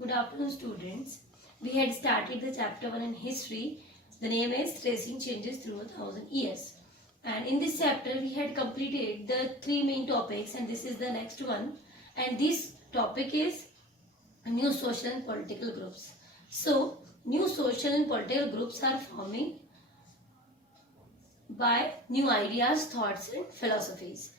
Good afternoon, students. We had started the chapter 1 in history. The name is Tracing Changes Through 1,000 Years. And in this chapter, we had completed the three main topics, and this is the next one. And this topic is new social and political groups. So, new social and political groups are forming by new ideas, thoughts, and philosophies.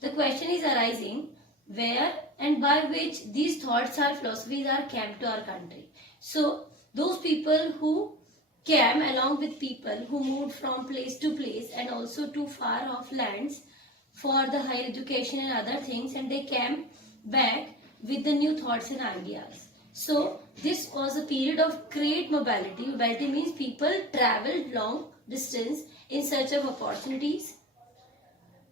The question is arising where and by which these thoughts or philosophies are came to our country. So, those people who came along with people who moved from place to place and also to far off lands for the higher education and other things, and they came back with the new thoughts and ideas. So, this was a period of great mobility. Mobility means people traveled long distance in search of opportunities.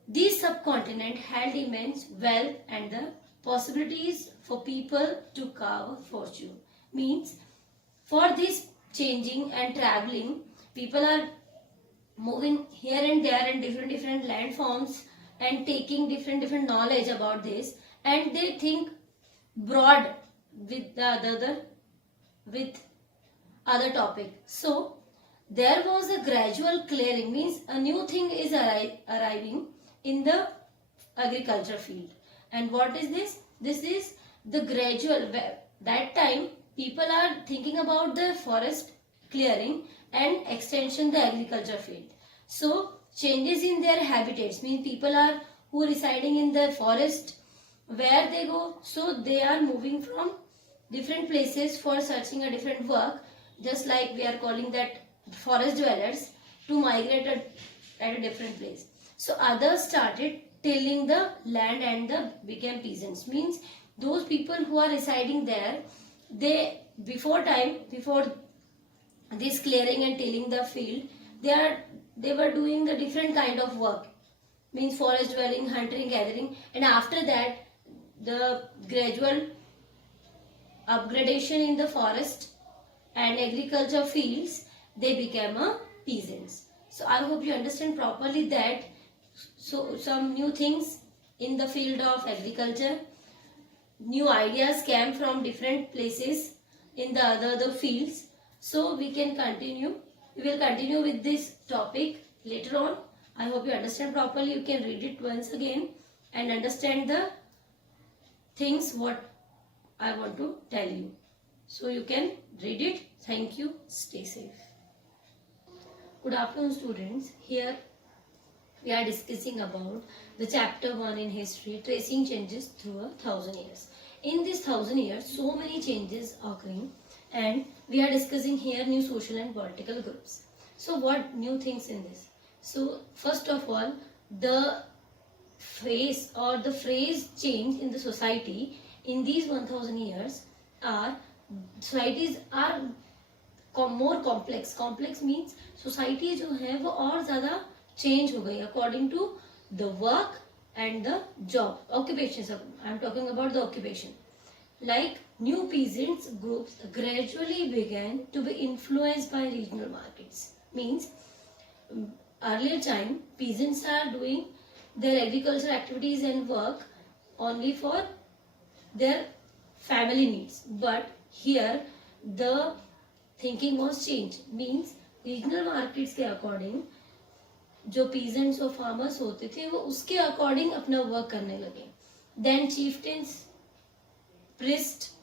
This subcontinent held immense wealth and the possibilities for people to carve a fortune. Means for this changing and traveling, people are moving here and there in different landforms and taking different knowledge about this, and they think broad with other topic. So there was a gradual clearing, means a new thing is arriving in the agriculture field. And what is this? This is the gradual, that time people are thinking about the forest clearing and extension the agriculture field. So changes in their habitats, means people are who residing in the forest, where they go, so they are moving from different places for searching a different work, just like we are calling that forest dwellers, to migrate at a different place. So others started tilling the land and became peasants, means those people who are residing there, they before this clearing and tilling the field, they were doing the different kind of work, means forest dwelling, hunting, gathering, and after that the gradual upgradation in the forest and agriculture fields, they became a peasants. So I hope you understand properly that so some new things in the field of agriculture, new ideas came from different places in the other fields. So we will continue with this topic later on. I hope you understand properly. You can read it once again and understand the things what I want to tell you. So you can read it. Thank you. Stay safe. Good afternoon, students. Here we are discussing about the chapter 1 in history, tracing changes through 1,000 years. In this 1,000 years, so many changes occurring, and we are discussing here new social and political groups. So what new things in this? So first of all, the phrase change in the society in these 1,000 years are, societies are more complex. Complex means society जो है वो और ज़्यादा change हो गई according to the work and the job occupations. I am talking about the occupation. Like new peasants groups gradually began to be influenced by regional markets. Means earlier time peasants are doing their agricultural activities and work only for their family needs, but here the thinking was changed. Means regional markets के according जो peasants और farmers होते थे वो उसके according अपना work करने लगे. Then chieftains, priests,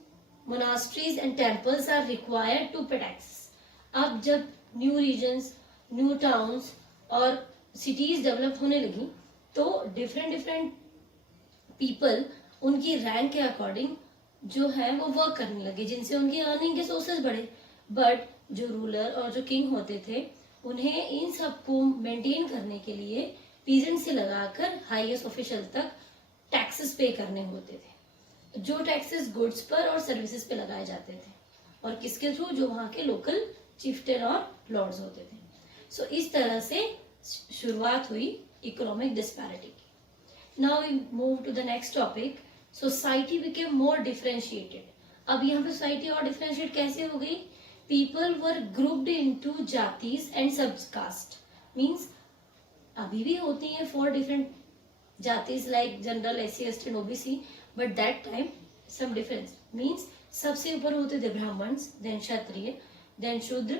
monasteries and temples are required to pay taxes. अब जब new regions, new towns और cities develop होने लगी, तो different people उनकी rank के according जो है वो वर्क करने लगे, जिनसे उनकी अर्निंग के सोर्सेज बढ़े. बट जो रूलर और जो किंग होते थे, उन्हें इन सबको मेंटेन करने के लिए पीजेंट से लगाकर हाईएस्ट ऑफिशियल तक टैक्सेस पे करने होते थे, जो टैक्सेस गुड्स पर और सर्विसेज पे लगाए जाते थे, और किसके थ्रू? जो वहाँ के लोकल चिफ्टन और लॉर्ड्स होते थे. सो इस तरह से शुरुआत हुई इकोनॉमिक डिस्पैरिटी की. Now we move to the next topic. Society became more differentiated. अब यहाँ पे सोसाइटी और डिफरेंशिएट कैसे हो गई? People were grouped into jatis and subcaste. Means अभी भी होती हैं 4 different jatis like general, SC, ST and OBC, but that time some difference. Means सबसे ऊपर होते थे ब्राह्मण्स, देन क्षत्रिय, देन शूद्र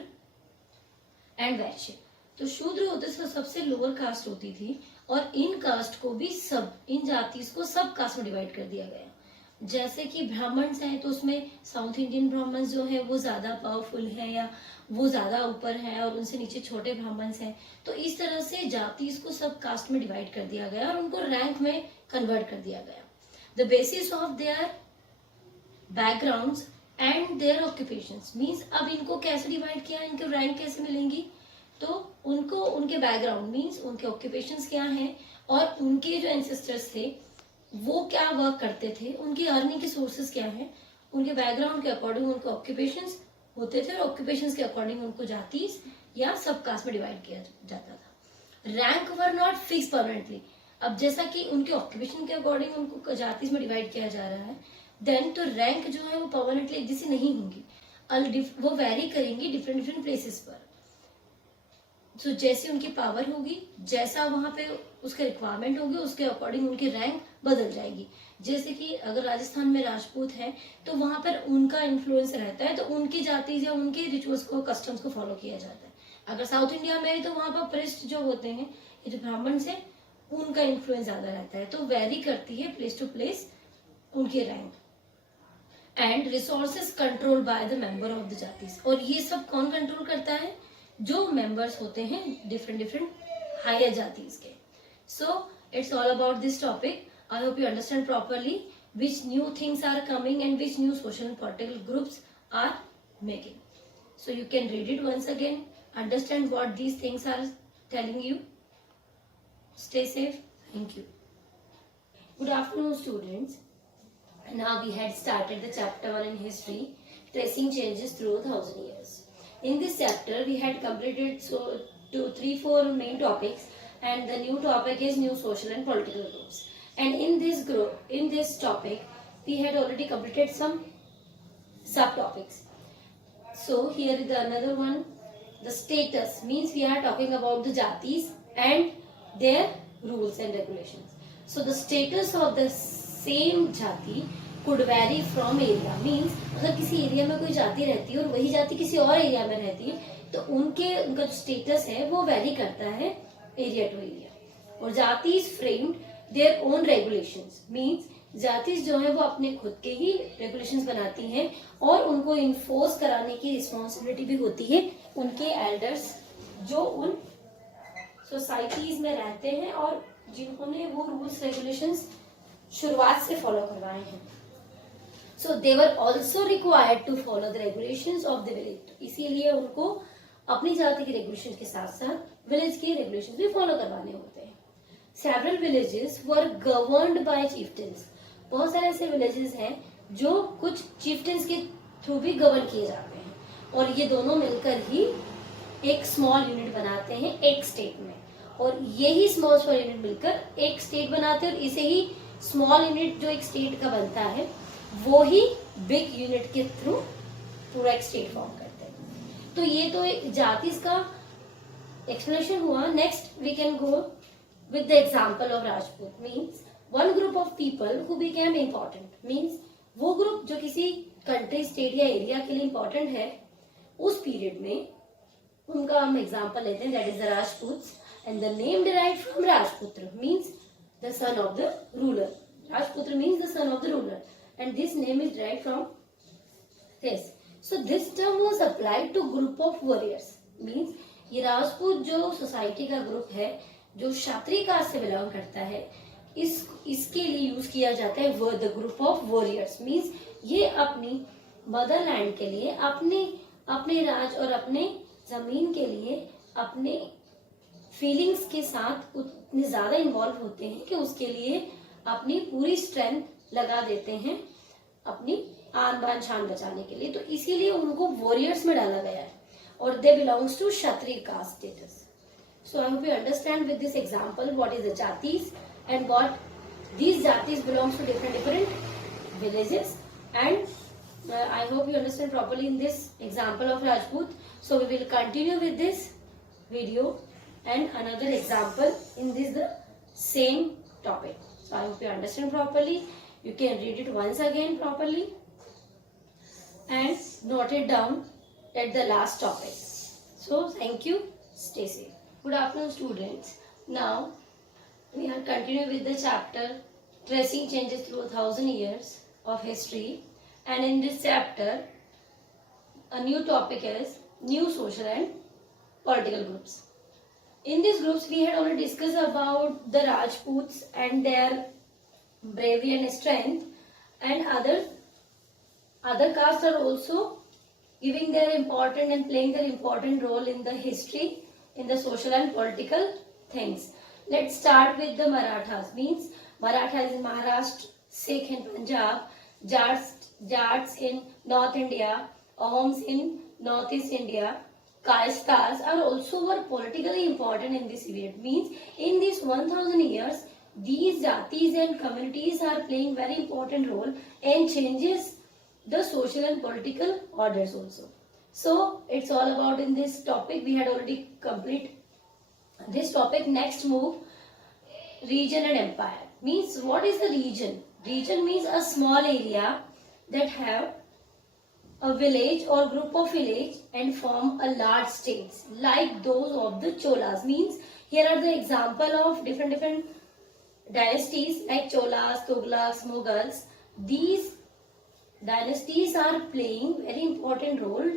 एंड वैश्य। तो शूद्र होते थे सबसे लोअर कास्ट होती थी, और इन कास्ट को भी सब, इन जाति को सब कास्ट में डिवाइड कर दिया गया। जैसे कि ब्राह्मण्स हैं तो उसमें साउथ इंडियन ब्राह्मण्स जो है वो ज्यादा पावरफुल है या वो ज्यादा ऊपर है, और उनसे नीचे छोटे ब्राह्मण्स हैं। तो इस तरह से जाति को सब कास्ट में डिवाइड कर दिया गया और उनको रैंक में कन्वर्ट कर दिया गया। The basis of their backgrounds and their occupations means, अब इनको कैसे डिवाइड किया, इनके रैंक कैसे मिलेंगी, तो उनको उनके बैकग्राउंड मीन्स उनके ऑक्यूपेशंस क्या हैं, और उनके जो एंसेस्टर्स थे वो क्या वर्क करते थे, उनकी अर्निंग के सोर्सेज क्या हैं, उनके बैकग्राउंड के अकॉर्डिंग उनको ऑक्यूपेशंस होते थे, और ऑक्यूपेशंस के अकॉर्डिंग उनको जाति या सब कास्ट में डिवाइड किया जाता था। Rank were not fix permanently. अब जैसा कि उनके ऑक्यूपेशन के अकॉर्डिंग उनको जाति में डिवाइड किया जा रहा है, देन तो रैंक जो है वो परमानेंटली एक जैसी नहीं होंगी, वो वेरी करेंगी डिफरेंट डिफरेंट प्लेसेस पर। तो जैसे उनकी पावर होगी, जैसा वहां पे उसके रिक्वायरमेंट होगी, उसके अकॉर्डिंग उनकी रैंक बदल जाएगी। जैसे कि अगर राजस्थान में राजपूत है तो वहां पर उनका इन्फ्लुएंस रहता है, तो उनकी जाति या उनके रिचुअल्स को, कस्टम्स को फॉलो किया जाता है। अगर साउथ इंडिया में है तो वहां पर प्रिस्ट जो होते हैं, ये जो ब्राह्मण से, उनका इन्फ्लुएंस ज्यादा रहता है। तो वेरी करती है प्लेस टू प्लेस उनकी rank. And resources control by the member of the जातिस, और ये सब कौन कंट्रोल करता है, जो मेंबर्स होते हैं डिफरेंट डिफरेंट हायर जातिस के। So it's all about this topic. I hope you understand properly which new things are coming and which new social and political groups are making. So you can read it once again, understand what these things are telling you. Stay safe. Thank you. Good afternoon, students. Now we had started the chapter 1 in history, tracing changes through 1000 years. In this chapter we had completed 3-4 main topics, and the new topic is new social and political groups. And in this topic we had already completed some subtopics. So here is another one. The status means we are talking about the jatis and their rules and regulations. So the status of the same jati could vary from area. Means अगर किसी एरिया में कोई जाति रहती है और वही जाति किसी और एरिया में रहती है, तो उनका जो स्टेटस है वो वेरी करता है एरिया टू एरिया। और jati is framed their own regulations means, jatis जो है वो अपने खुद के ही रेगुलेशंस बनाती हैं, और उनको इन्फोर्स कराने की रिस्पॉन्सिबिलिटी भी होती है उनके एल्डर्स जो उन सोसाइटीज में रहते हैं और जिन्होंने वो रूल्स रेगुलेशंस शुरुआत से फॉलो करवाए हैं। So they were also required to follow the regulations of the village. इसीलिए उनको अपनी जाति के रेगुलेशन के साथ साथ विलेज के रेगुलेशन भी फॉलो करवाने होते हैं। Several villages were governed by chieftains. बहुत सारे ऐसे villages हैं जो कुछ chieftains के थ्रू भी गवर्न किए जाते हैं, और ये दोनों मिलकर ही एक स्मॉल यूनिट बनाते हैं एक स्टेट में, और यही स्मॉल यूनिट मिलकर एक स्टेट बनाते हैं, और इसे ही स्मॉल यूनिट जो एक स्टेट का बनता है वो ही बिग यूनिट के थ्रू पूरा एक स्टेट फॉर्म करते हैं। तो ये तो एक जातिस का एक्सप्लेनेशन हुआ। Next we can go with the example of Rajput. Means one group of people who became important. Means वो ग्रुप जो किसी कंट्री, स्टेट या एरिया के लिए इम्पोर्टेंट है उस पीरियड में, उनका हम एग्जाम्पल लेते हैं, that is the Rajputs, and the name derived from Rajputra means the son of the ruler. Rajputra means the son of the ruler, and this name is derived from this. So this term was applied to group of warriors. Means ये राजपूत जो सोसाइटी का ग्रुप है जो क्षत्रिय कास्ट से बिलोंग करता है, इसके लिए यूज किया जाता है the group of warriors. Means ये अपनी मदरलैंड के लिए, अपने राज और अपने जमीन के लिए अपने फीलिंग्स के साथ उतने ज्यादा इन्वॉल्व होते हैं कि उसके लिए अपनी पूरी स्ट्रेंथ लगा देते हैं अपनी आन बान शान बचाने के लिए। तो इसीलिए उनको वॉरियर्स में डाला गया है, और they belongs to Kshatriya caste status. So I hope you understand with this example what is the jatis and what these jatis belongs to different villages, and I hope you understand properly in this example of Rajput. So we will continue with this video and another example in this the same topic. So I hope you understand properly. You can read it once again properly. and note it down at the last topic. So thank you. Stay safe. Good afternoon, students. Now we are continuing with the chapter Tracing Changes Through 1,000 Years of History, and in this chapter a new topic is new social and political groups. In these groups we had already discussed about the Rajputs and their bravery and strength, and other castes are also giving their important and playing their important role in the history, in the social and political things. Let's start with the Marathas. Means Marathas in Maharashtra, Sikh in Punjab, Jats in North India, Ahoms in Northeast India, Kayasthas are also were politically important in this period. Means in these 1,000 years, these jatis and communities are playing very important role and changes the social and political orders also. So it's all about in this topic. We had already complete this topic. Next move, region and empire. Means what is the region? Region means a small area that have a village or group of village and form a large states like those of the Cholas. Means here are the example of different dynasties like Cholas, Tughlaqs, Mughals. These dynasties are playing very important role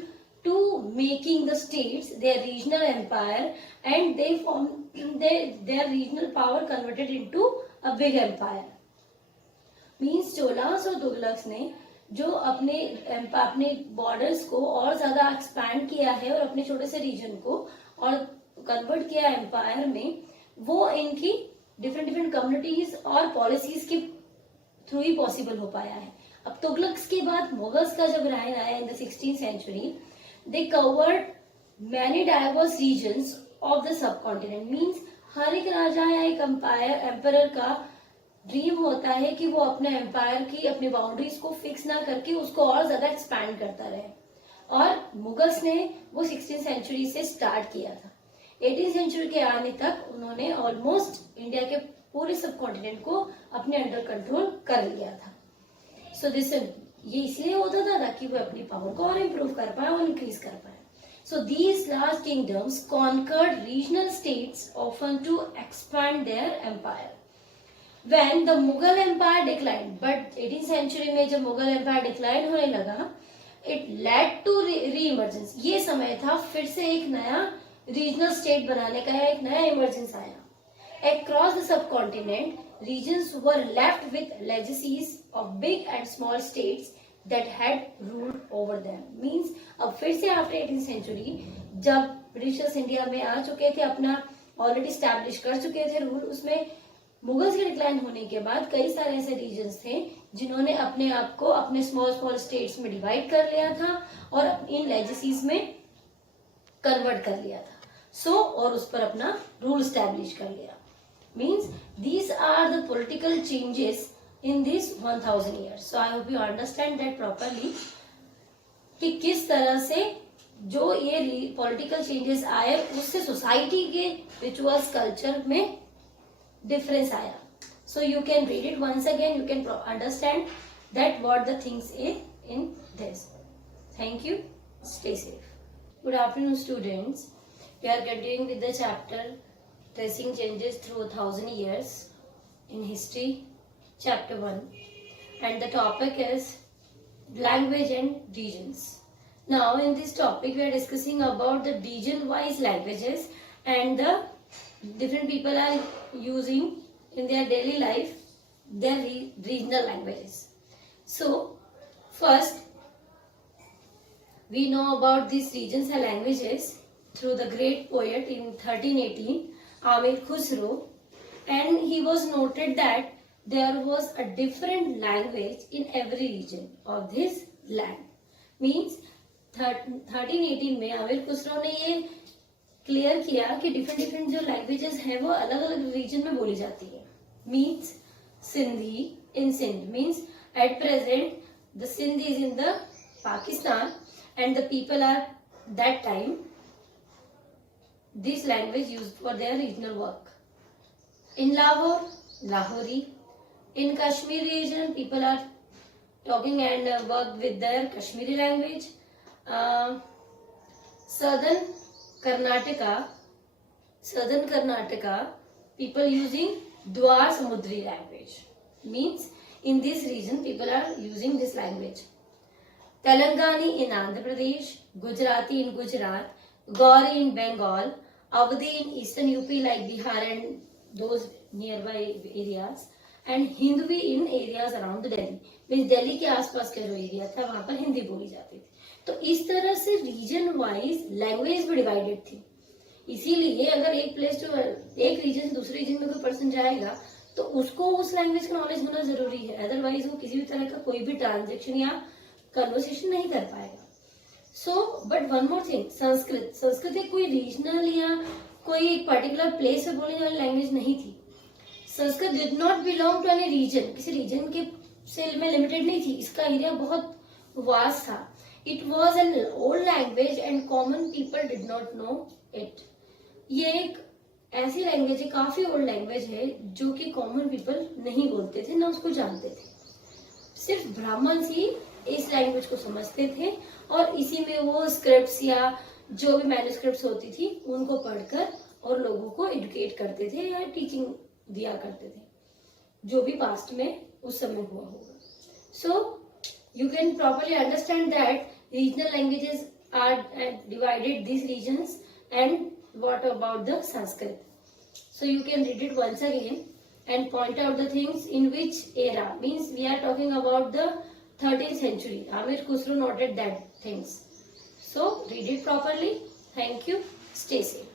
to making the states their regional empire, and they form their regional power converted into a big empire. Means Cholas और तुगलक्स ने जो अपने बॉर्डर्स को और ज्यादा एक्सपैंड किया है और अपने छोटे से रीजन को और कन्वर्ट किया एम्पायर में, वो इनकी डिफरेंट कम्युनिटीज और पॉलिसीज के थ्रू ही पॉसिबल हो पाया है. अब तुगलक्स के बाद मुगल्स का जब राइन आया in the 16th century, they covered many diverse regions of the sub continent हर एक राजा या एक एम्पायर का ड्रीम होता है कि वो अपने एम्पायर की अपनी बाउंड्रीज को फिक्स ना करके उसको और ज्यादा एक्सपैंड करता रहे. और मुगल्स ने वो 16th सेंचुरी से स्टार्ट किया था. 18th सेंचुरी के आने तक उन्होंने ऑलमोस्ट इंडिया के पूरे सब कॉन्टिनेंट को अपने अंडर कंट्रोल कर लिया था. सो दिस ये इसलिए होता था ताकि वो अपनी पावर को और इम्प्रूव कर पाए और इंक्रीज कर पाए. So these large kingdoms conquered regional states often to expand their empire. When the Mughal Empire declined, but 18th century में जब Mughal Empire decline होने लगा, it led to re-emergence. ये समय था फिर से एक नया regional state बनाने का, एक नया emergence आया. Across the subcontinent, regions were left with legacies of big and small states that had ruled over them. Means अब फिर से after 18th century जब ब्रिटिशर्स इंडिया में आ चुके थे, अपना ऑलरेडी स्टैब्लिश कर चुके थे रूल, उसमें मुगल्स के डिक्लाइन होने के बाद कई सारे ऐसे रीजन्स थे जिन्होंने अपने आप को अपने स्मॉल स्टेट्स में डिवाइड कर लिया था और इन लेजेसीज में कन्वर्ट कर लिया था. और उस पर अपना रूल स्टैब्लिश कर लिया. Means these are the political changes in this 1,000 years. So I hope you understand that properly कि किस तरह से जो ये पॉलिटिकल चेंजेस आए उससे सोसाइटी के रिचुअल्स कल्चर में डिफरेंस आया. So you can read it once again, you can understand that what the things is in this. Thank you. Stay safe. Good afternoon students. We are continuing with the chapter tracing changes through 1,000 years in history, chapter 1, and the topic is language and regions. Now in this topic we are discussing about the region wise languages and the different people are using in their daily life their regional languages. So first we know about these regions and languages through the great poet in 1318 Amir Khusro, and he was noted that there was a different language in every region of this land. Means 1318 में आमिर खुसरो ने ये क्लियर किया कि डिफरेंट जो लैंग्वेजेस हैं वो अलग अलग रीजन में बोली जाती है. Means Sindhi in Sindh. Means at present the Sindh is in the Pakistan and the people are that time this language used for their regional work. In Lahore, Lahori. In Kashmir region, people are talking and worked with their Kashmiri language. Southern Karnataka, people using Dwar Samudri language. Means in this region people are using this language. Telangani in Andhra Pradesh, Gujarati in Gujarat, Gauri in Bengal, Awadhi in eastern UP like Bihar and those nearby areas, and Hindvi in areas around Delhi. Means Delhi के आसपास का जो एरिया था वहां पर हिंदी बोली जाती थी. तो इस तरह से रीजन वाइज लैंग्वेज भी डिवाइडेड थी. इसीलिए अगर एक प्लेस जो एक रीजन से दूसरे रीजन में कोई पर्सन जाएगा तो उसको उस लैंग्वेज का नॉलेज होना जरूरी है, अदरवाइज वो किसी भी तरह का कोई भी ट्रांजेक्शन या कन्वर्सेशन नहीं कर पाएगा. So but one more thing, Sanskrit एक कोई रीजनल या कोई एक पर्टिकुलर प्लेस में बोलने वाली लैंग्वेज नहीं थी. Sanskrit did not belong to any region, किसी रीजन के सेल में लिमिटेड नहीं थी. इसका एरिया बहुत वास्ट था. It was an old language and common people did not know it. ये एक ऐसी लैंग्वेज है, काफी ओल्ड लैंग्वेज है जो कि कॉमन पीपल नहीं बोलते थे, ना उसको जानते थे. सिर्फ ब्राह्मण ही इस लैंग्वेज को समझते थे और इसी में वो स्क्रिप्ट्स या जो भी मैन्युस्क्रिप्ट्स होती थी उनको पढ़कर और लोगों को एजुकेट करते थे या टीचिंग दिया करते थे, जो भी पास्ट में उस समय हुआ होगा. So you can properly understand that regional languages are divided this regions and what about the Sanskrit. So you can read it once again and point out the things in which era. Means we are talking about the 13th century. Amir Khusro noted that things. So read it properly. Thank you. Stay safe.